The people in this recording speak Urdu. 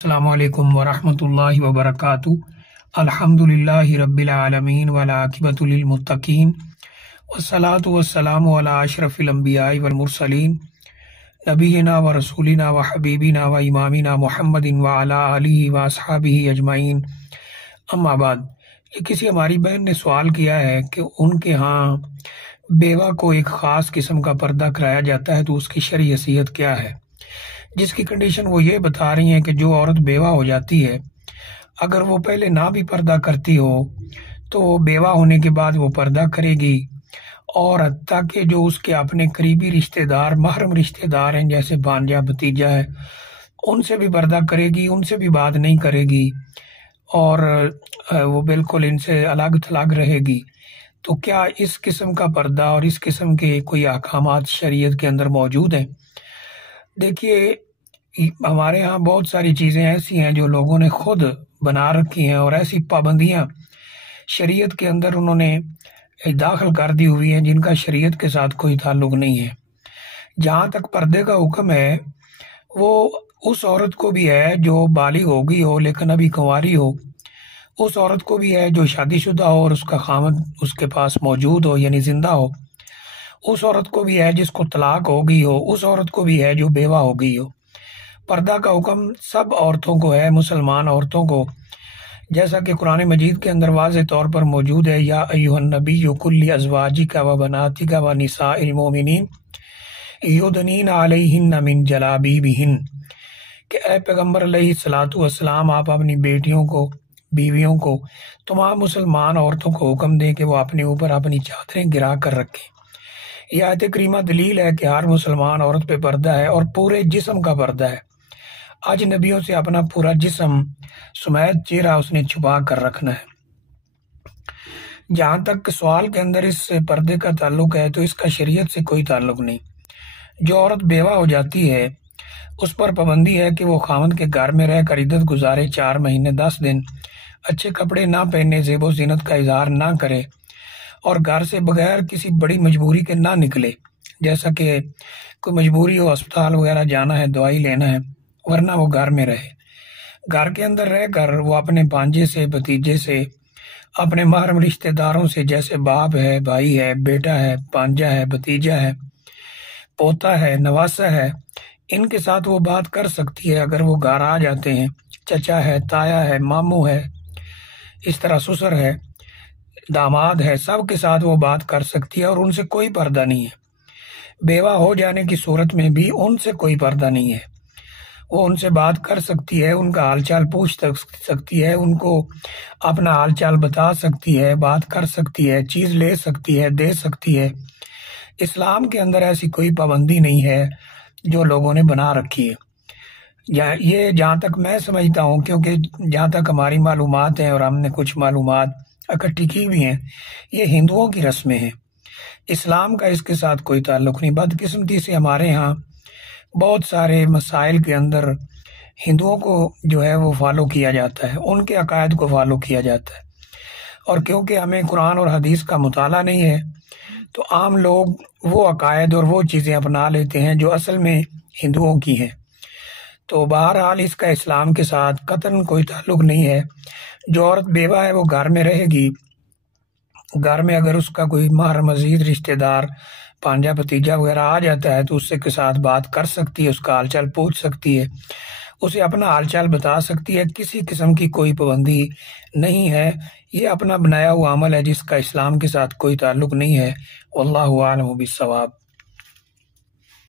السلام علیکم ورحمۃ اللہ وبرکاتہ۔ الحمدللہ رب العالمین والعاقبۃ للمتقین والصلاۃ والسلام علی اشرف الانبیاء والمرسلین نبینا و رسولنا و حبیبنا و امامنا محمد وعلی آلہ واصحابہ اجمعین، اما بعد۔ یہ کسی ہماری بہن نے سوال کیا ہے کہ ان کے ہاں بیوہ کو ایک خاص قسم کا پردہ کرایا جاتا ہے تو اس کی شرعی حیثیت کیا ہے، جس کی کنڈیشن وہ یہ بتا رہی ہیں کہ جو عورت بیوہ ہو جاتی ہے، اگر وہ پہلے نہ بھی پردہ کرتی ہو تو بیوہ ہونے کے بعد وہ پردہ کرے گی، اور حتیٰ کہ جو اس کے اپنے قریبی رشتہ دار، محرم رشتہ دار ہیں جیسے بھانجا بھتیجا ہے، ان سے بھی پردہ کرے گی، ان سے بھی بات نہیں کرے گی، اور وہ بالکل ان سے الگ تھلگ رہے گی۔ تو کیا اس قسم کا پردہ اور اس قسم کے کوئی احکامات شریعت کے اندر موجود ہیں؟ دیکھیے، ہمارے ہاں بہت ساری چیزیں ایسی ہیں جو لوگوں نے خود بنا رکھی ہیں، اور ایسی پابندیاں شریعت کے اندر انہوں نے داخل کر دی ہوئی ہیں جن کا شریعت کے ساتھ کوئی تعلق نہیں ہے۔ جہاں تک پردے کا حکم ہے، وہ اس عورت کو بھی ہے جو بالغ ہو گئی ہو لیکن ابھی کنواری ہو، اس عورت کو بھی ہے جو شادی شدہ ہو اور اس کا خاوند اس کے پاس موجود ہو یعنی زندہ ہو، اس عورت کو بھی ہے جس کو طلاق ہو گئی ہو، اس عورت کو بھی ہے جو بیوہ ہو گئی ہو۔ پردہ کا حکم سب عورتوں کو ہے، مسلمان عورتوں کو، جیسا کہ قرآن مجید کے اندر واضح طور پر موجود ہے، یا ایھا النبی کل ازواجک و بناتک و نساء المؤمنین یدنین علیہن من جلابیبہن، کہ اے پیغمبر علیہ الصلوۃ والسلام، آپ اپنی بیٹیوں کو، بیویوں کو، تمام مسلمان عورتوں کو حکم دیں کہ وہ اپنے اوپر اپنی چادریں گرا کر رکھیں۔ یہ آیت کریمہ دلیل ہے کہ ہر مسلمان عورت پہ پردہ ہے، اور پورے جسم کا پردہ ہے۔ اجنبیوں سے اپنا پورا جسم سمیت چہرہ اس نے چھپا کر رکھنا ہے۔ جہاں تک سوال کے اندر اس پردے کا تعلق ہے تو اس کا شریعت سے کوئی تعلق نہیں۔ جو عورت بیوہ ہو جاتی ہے اس پر پابندی ہے کہ وہ خاوند کے گھر میں رہ کر عدت گزارے، 4 مہینے 10 دن، اچھے کپڑے نہ پہنے، زیب و زینت کا اظہار نہ کرے، اور گھر سے بغیر کسی بڑی مجبوری کے نہ نکلے، جیسا کہ کوئی مجبوری ہو، اسپتال وغیرہ جانا ہے، دوائی لینا ہے، ورنہ وہ گھر میں رہے۔ گھر کے اندر رہ کر وہ اپنے بھانجے سے، بھتیجے سے، اپنے محرم رشتہ داروں سے جیسے باپ ہے، بھائی ہے، بیٹا ہے، بھانجا ہے، بھتیجا ہے، پوتا ہے، نواسا ہے، ان کے ساتھ وہ بات کر سکتی ہے اگر وہ گھر آ جاتے ہیں۔ چچا ہے، تایا ہے، ماموں ہے، اس طرح سسر ہے، داماد ہے، سب کے ساتھ وہ بات کر سکتی ہے، اور ان سے کوئی پردہ نہیں ہے۔ بیوہ ہو جانے کی صورت میں بھی ان سے کوئی پردہ نہیں ہے، وہ ان سے بات کر سکتی ہے، ان کا حال چال پوچھ سکتی ہے، ان کو اپنا حال چال بتا سکتی ہے، بات کر سکتی ہے، چیز لے سکتی ہے، دے سکتی ہے۔ اسلام کے اندر ایسی کوئی پابندی نہیں ہے جو لوگوں نے بنا رکھی ہے۔ یہ جہاں تک میں سمجھتا ہوں، کیونکہ جہاں تک ہماری معلومات ہیں اور ہم نے کچھ معلومات اکٹھی کی بھی ہیں، یہ ہندوؤں کی رسمیں ہیں، اسلام کا اس کے ساتھ کوئی تعلق نہیں۔ بدقسمتی سے ہمارے ہاں بہت سارے مسائل کے اندر ہندوؤں کو جو ہے وہ فالو کیا جاتا ہے، ان کے عقائد کو فالو کیا جاتا ہے، اور کیونکہ ہمیں قرآن اور حدیث کا مطالعہ نہیں ہے تو عام لوگ وہ عقائد اور وہ چیزیں اپنا لیتے ہیں جو اصل میں ہندوؤں کی ہیں۔ تو بہرحال اس کا اسلام کے ساتھ قطعاً کوئی تعلق نہیں ہے۔ جو عورت بیوہ ہے وہ گھر میں رہے گی، گھر میں اگر اس کا کوئی محرم عزیز رشتہ دار، بھانجا بھتیجا وغیرہ آ جاتا ہے تو اس کے ساتھ بات کر سکتی ہے، اس کا حال چال پوچھ سکتی ہے، اسے اپنا حال چال بتا سکتی ہے، کسی قسم کی کوئی پابندی نہیں ہے۔ یہ اپنا بنایا ہوا عمل ہے جس کا اسلام کے ساتھ کوئی تعلق نہیں ہے۔ واللہ اعلم بالصواب۔